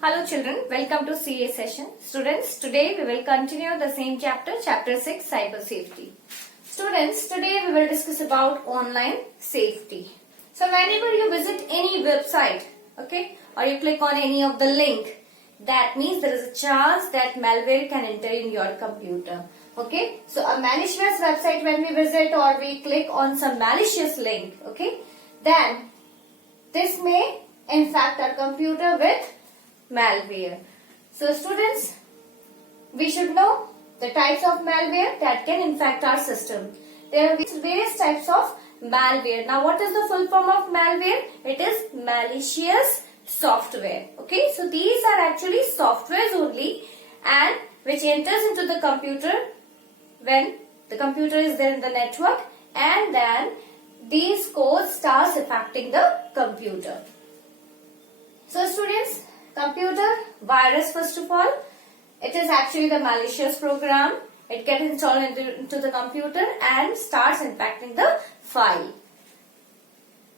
Hello children, welcome to CA session. Students, today we will continue the same chapter, chapter 6, cyber safety. Students, today we will discuss about online safety. So whenever you visit any website, okay, or you click on any of the link, that means there is a chance that malware can enter in your computer. Okay, so a malicious website when we visit or we click on some malicious link, okay, then this may infect our computer with malware. So students, we should know the types of malware that can infect our system. There are various types of malware. Now what is the full form of malware? It is malicious software. Okay, so these are actually softwares only and which enters into the computer when the computer is there in the network, and then these codes starts affecting the computer. So students, computer virus, first of all, it is actually the malicious program. It gets installed into the computer and starts impacting the file.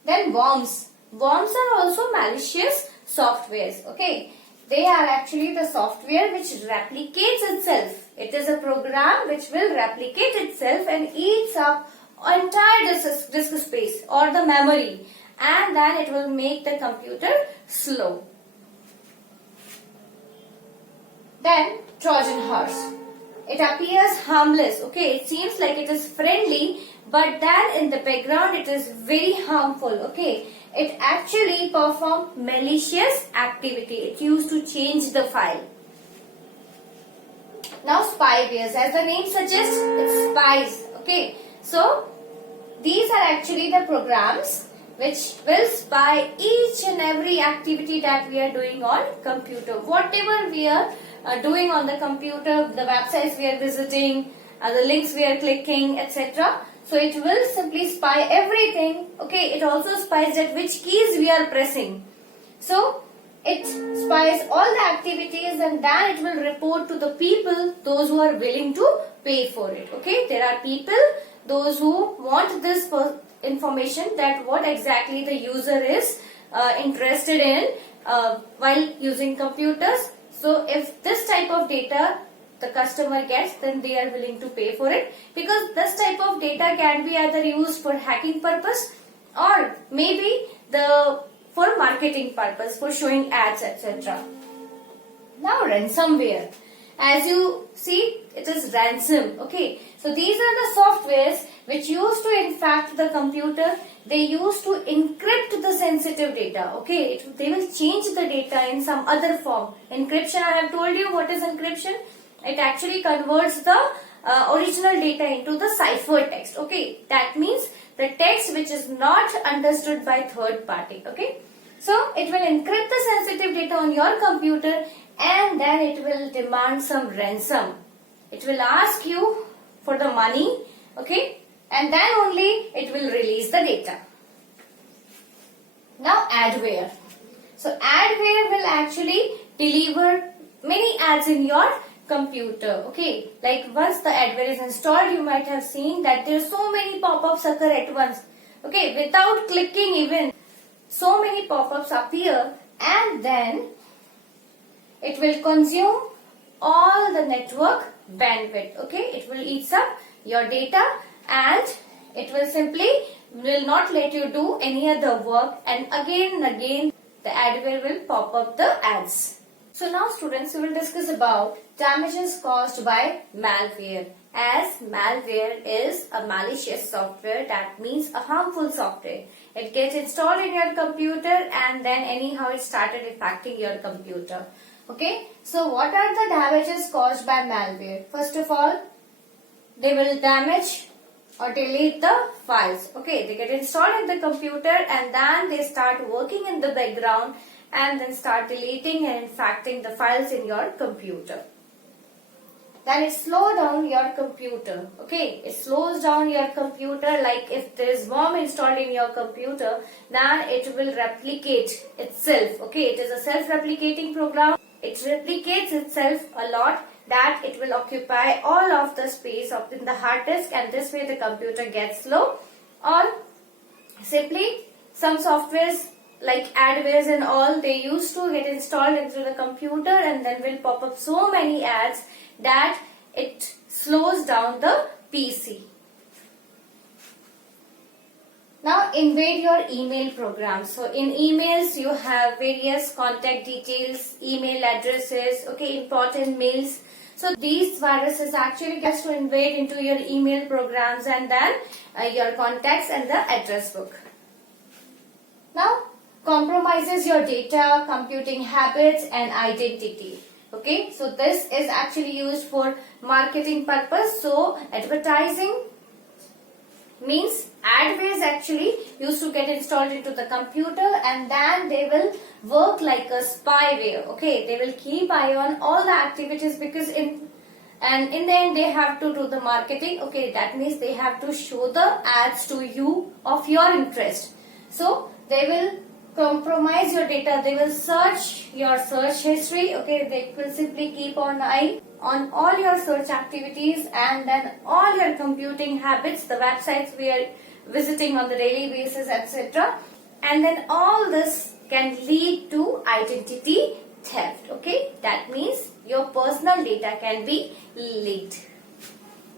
Then worms. Worms are also malicious softwares. Okay, they are actually the software which replicates itself. It is a program which will replicate itself and eats up entire disk space or the memory, and then it will make the computer slow. Then Trojan horse. It appears harmless. Okay, it seems like it is friendly, but then in the background it is very harmful. Okay, it actually performs malicious activity. It used to change the file. Now spywares, as the name suggests, it spies. Okay, so these are actually the programs which will spy each and every activity that we are doing on computer. Whatever we are doing on the computer, the websites we are visiting, the links we are clicking, etc. So it will simply spy everything. Okay, it also spies that which keys we are pressing. So it spies all the activities and then it will report to the people, those who are willing to pay for it. Okay, there are people, those who want this information, that what exactly the user is interested in while using computers. So if this type of data the customer gets, then they are willing to pay for it, because this type of data can be either used for hacking purpose or maybe for marketing purpose, for showing ads, etc. Now ransomware. As you see, it is ransom. Okay, so these are the softwares which used to infect the computer. They used to encrypt the sensitive data. Okay, they will change the data in some other form. Encryption, I have told you what is encryption. It actually converts the original data into the cipher text. Okay, that means the text which is not understood by third party. Okay, so it will encrypt the sensitive data on your computer and then it will demand some ransom. It will ask you for the money. Okay, and then only it will release the data. Now adware. So adware will actually deliver many ads in your computer. Okay, like once the adware is installed, you might have seen that there are so many pop-ups occur at once. Okay, without clicking even, so many pop-ups appear, and then it will consume all the network bandwidth. Okay, it will eat up your data and it will simply will not let you do any other work, and again and again the adware will pop up the ads. So now students, we will discuss about damages caused by malware. As malware is a malicious software, that means a harmful software. It gets installed in your computer and then anyhow it started affecting your computer. Okay, so what are the damages caused by malware? First of all, they will damage or delete the files. Okay, they get installed in the computer and then they start working in the background and then start deleting and infecting the files in your computer. Then it slows down your computer. Okay, it slows down your computer. Like if there is worm installed in your computer, then it will replicate itself. Okay, it is a self-replicating program. It replicates itself a lot, that it will occupy all of the space in the hard disk, and this way the computer gets slow. Or simply some softwares like adwares and all, they used to get installed into the computer and then will pop up so many ads that it slows down the PC. Now invade your email program. So in emails you have various contact details, email addresses, okay, important mails. So these viruses actually gets to invade into your email programs and then your contacts and the address book. Now compromises your data, computing habits and identity. Okay, so this is actually used for marketing purpose. So advertising means adwares actually used to get installed into the computer and then they will work like a spyware. Okay, they will keep eye on all the activities because in the end they have to do the marketing. Okay, that means they have to show the ads to you of your interest. So they will compromise your data. They will search your search history. Okay, they will simply keep an eye on all your search activities and then all your computing habits, the websites we are visiting on the daily basis, etc. And then all this can lead to identity theft. Okay, that means your personal data can be leaked.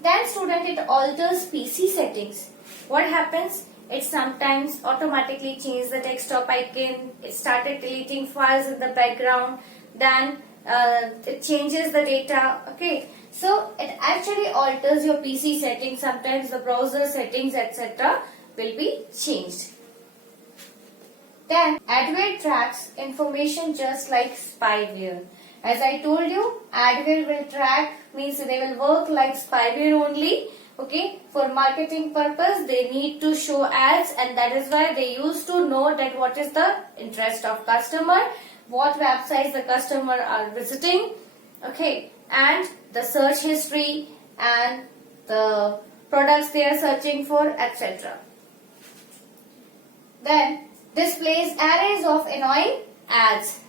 Then student, it alters PC settings. What happens? It sometimes automatically changes the desktop icon. It started deleting files in the background. Then it changes the data. Okay, so it actually alters your PC settings. Sometimes the browser settings, etc. will be changed. Then adware tracks information just like spyware. As I told you, adware will track, means they will work like spyware only. Okay, for marketing purpose they need to show ads and that is why they used to know that what is the interest of customer, what websites the customer are visiting, okay, and the search history and the products they are searching for, etc. Then displays arrays of annoying ads.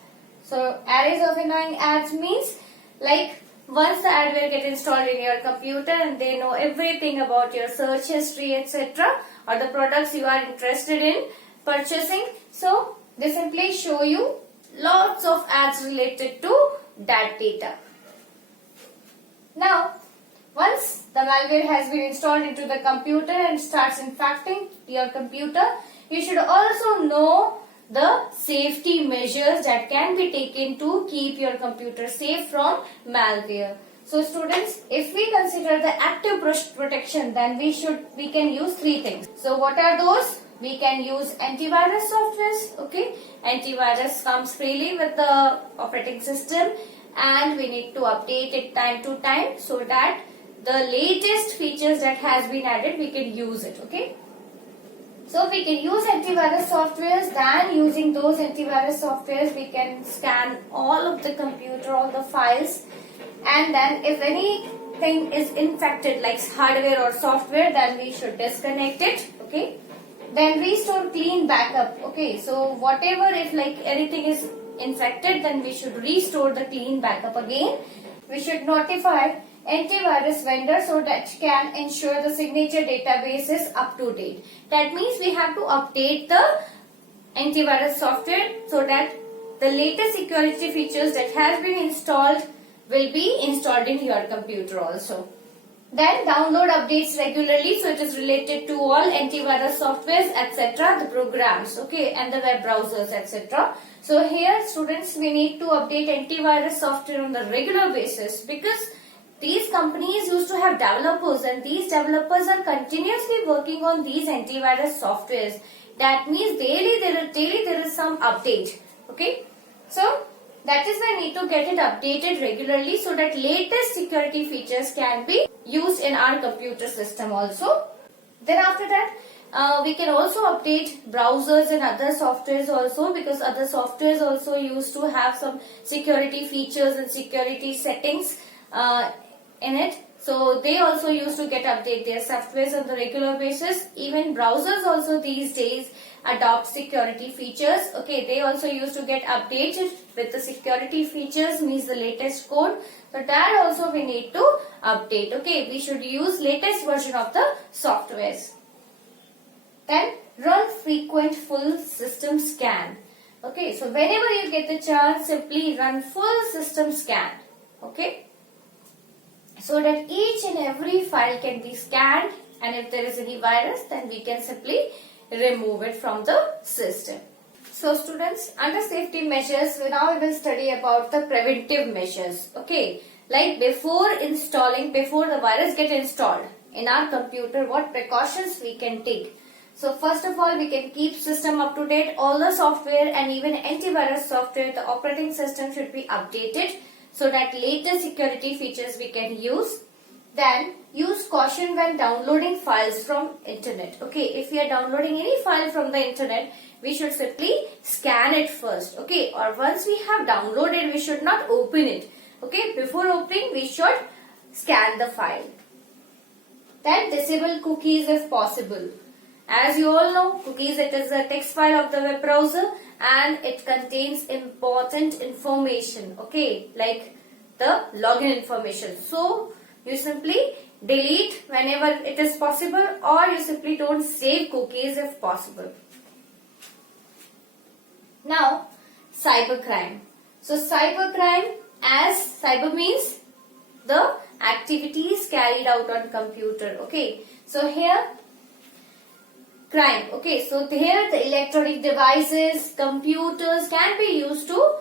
So arrays of annoying ads means like once the adware get installed in your computer and they know everything about your search history, etc. or the products you are interested in purchasing. So they simply show you lots of ads related to that data. Now once the malware has been installed into the computer and starts infecting your computer, you should also know the safety measures that can be taken to keep your computer safe from malware. So students, if we consider the active protection, then we can use three things. So what are those? We can use antivirus softwares. Okay, antivirus comes freely with the operating system and we need to update it time to time so that the latest features that has been added we can use it. Okay, so we can use antivirus softwares. Then using those antivirus softwares we can scan all of the computer, all the files, and then if anything is infected like hardware or software, then we should disconnect it. Okay, then restore clean backup. Okay, so whatever, if like anything is infected, then we should restore the clean backup again. We should notify antivirus vendor so that can ensure the signature database is up to date. That means we have to update the antivirus software so that the latest security features that has been installed will be installed in your computer also. Then download updates regularly, so it is related to all antivirus softwares, etc., the programs, okay, and the web browsers, etc. So here students, we need to update antivirus software on the regular basis because these companies used to have developers and these developers are continuously working on these antivirus softwares. That means daily there is some update. Okay, so that is why I need to get it updated regularly so that latest security features can be used in our computer system also. Then after that, we can also update browsers and other softwares also, because other softwares also used to have some security features and security settings in it. So they also used to get update their softwares on the regular basis. Even browsers also these days adopt security features. Okay, they also used to get updated with the security features, means the latest code. So that also we need to update. Okay, we should use latest version of the softwares. Then run frequent full system scan. Okay, so whenever you get the chance, simply run full system scan. Okay, so that each and every file can be scanned, and if there is any virus, then we can simply remove it from the system. So students, under safety measures, now we will study about the preventive measures. Okay, like before the virus get installed in our computer, what precautions we can take. So first of all, we can keep system up to date. All the software and even antivirus software, the operating system should be updated so that latest security features we can use. Then use caution when downloading files from internet. Okay, if we are downloading any file from the internet, we should simply scan it first. Okay, or once we have downloaded, we should not open it. Okay, before opening, we should scan the file. Then disable cookies if possible. As you all know, cookies, it is a text file of the web browser and it contains important information. Okay, like the login information. So you simply delete whenever it is possible, or you simply don't save cookies if possible. Now, cybercrime. So cybercrime, as cyber means the activities carried out on computer. Okay, so here crime. Okay, so here the electronic devices, computers can be used to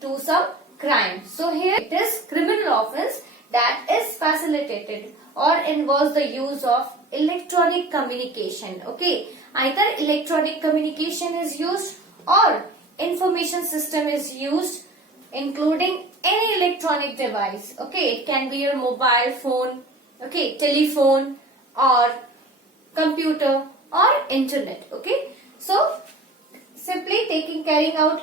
do some crime. So here it is criminal offense that is facilitated or involves the use of electronic communication. Okay, either electronic communication is used or information system is used, including any electronic device. Okay, it can be your mobile phone, okay, telephone or computer or internet. Okay, so simply carrying out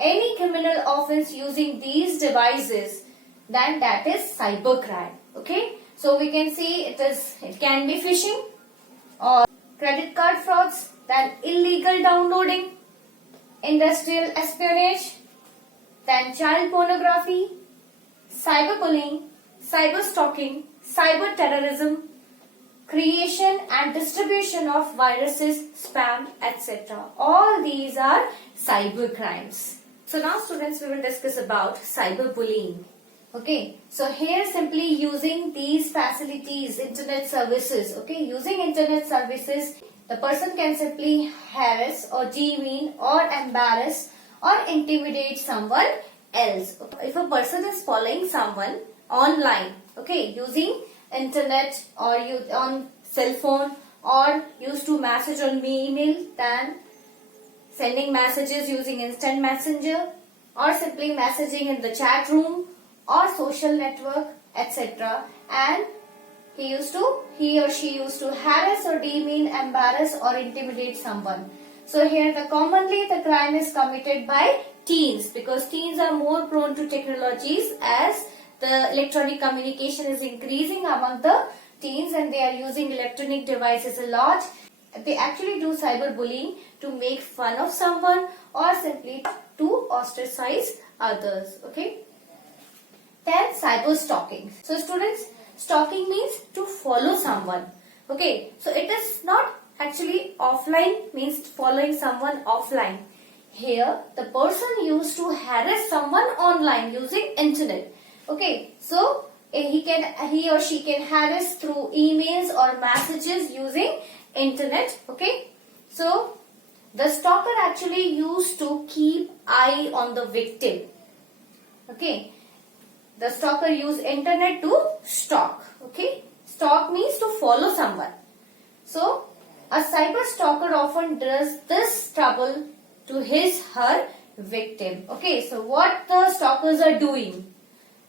any criminal offense using these devices, then that is cybercrime. Okay, so we can see it can be phishing or credit card frauds, then illegal downloading, industrial espionage, then child pornography, cyberbullying, cyber stalking, cyber terrorism, creation and distribution of viruses, spam, etc. All these are cyber crimes. So now students, we will discuss about cyberbullying. Okay, so here simply using these facilities, internet services. Okay, using internet services, the person can simply harass or demean or embarrass or intimidate someone else. If a person is following someone online, okay, using internet or on cell phone or used to message on email, then sending messages using instant messenger or simply messaging in the chat room or social network, etc. And he or she used to harass or demean, embarrass or intimidate someone. So here commonly the crime is committed by teens, because teens are more prone to technologies as the electronic communication is increasing among the teens and they are using electronic devices a lot. They actually do cyberbullying to make fun of someone or simply to ostracize others. Okay. Then cyber stalking. So students, stalking means to follow someone. Okay. So it is not actually offline, means following someone offline. Here the person used to harass someone online using internet. Okay, so he or she can harass through emails or messages using internet. Okay, so the stalker actually used to keep eye on the victim. Okay, the stalker used internet to stalk. Okay, stalk means to follow someone. So a cyber stalker often does this trouble to her victim. Okay, so what the stalkers are doing.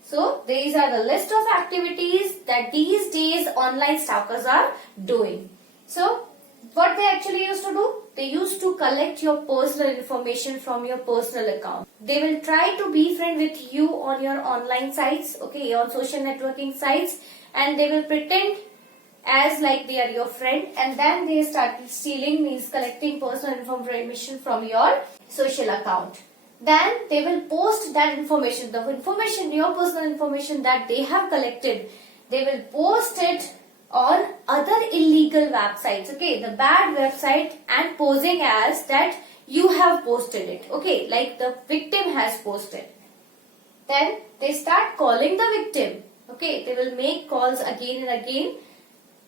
So these are the list of activities that these days online stalkers are doing. So what they actually used to do? They used to collect your personal information from your personal account. They will try to befriend with you on your online sites, okay, on social networking sites, and they will pretend as like they are your friend, and then they start stealing, means collecting personal information from your social account. Then they will post that information, your personal information that they have collected, they will post it on other illegal websites, okay, the bad website, and posing as that you have posted it. Okay, like the victim has posted. Then they start calling the victim. Okay, they will make calls again and again,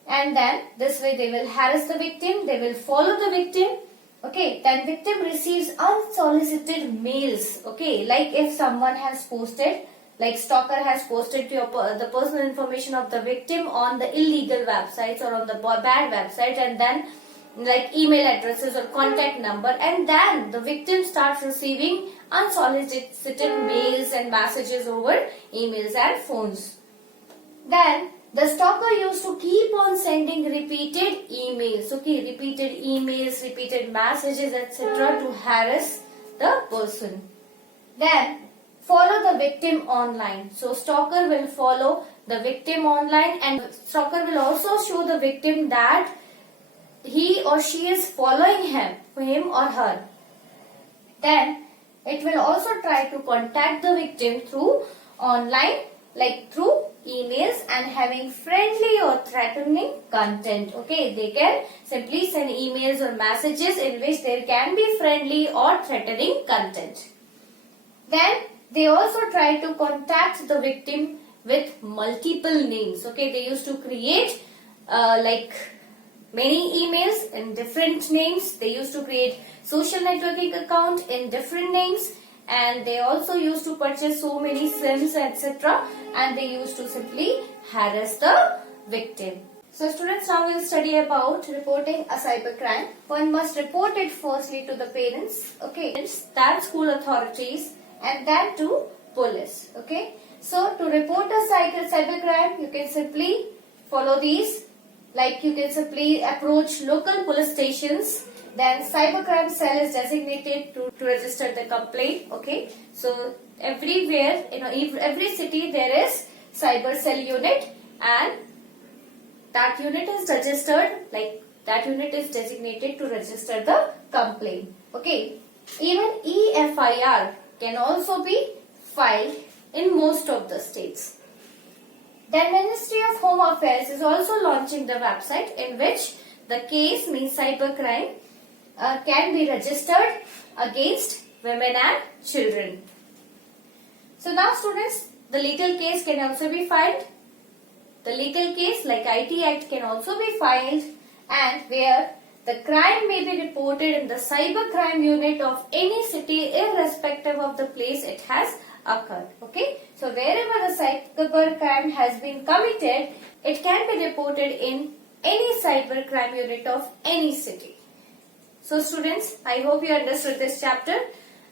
and then this way they will harass the victim, they will follow the victim. Okay, then victim receives unsolicited mails. Okay, like if someone has posted, like stalker has posted the personal information of the victim on the illegal websites or on the bad website, and then like email addresses or contact number, and then the victim starts receiving unsolicited mails and messages over emails and phones. Then the stalker used to keep on sending repeated emails, okay, repeated emails, repeated messages, etc. to harass the person. Then follow the victim online. So stalker will follow the victim online, and stalker will also show the victim that he or she is following him or her. Then it will also try to contact the victim through online, like through emails, and having friendly or threatening content. Okay, they can simply send emails or messages in which there can be friendly or threatening content. Then they also try to contact the victim with multiple names. Okay, they used to create like many emails in different names. They used to create social networking account in different names, and they also used to purchase so many SIMs, etc. and they used to simply harass the victim. So students, now we will study about reporting a cybercrime. One must report it firstly to the parents, okay, then school authorities, and then to police. Okay, so to report a cybercrime, you can simply follow these. Like you can simply approach local police stations. Then cybercrime cell is designated to register the complaint. Okay, so everywhere, every city there is cyber cell unit, and that unit is registered, like that unit is designated to register the complaint. Okay, even EFIR can also be filed in most of the states. Then Ministry of Home Affairs is also launching the website in which the case, means cybercrime, can be registered against women and children. So now students, the legal case can also be filed. The legal case like IT Act can also be filed, and where the crime may be reported in the cybercrime unit of any city irrespective of the place it has occurred. Okay, so wherever the cybercrime has been committed, it can be reported in any cybercrime unit of any city. So students, I hope you understood this chapter,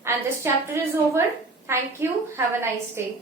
and this chapter is over. Thank you. Have a nice day.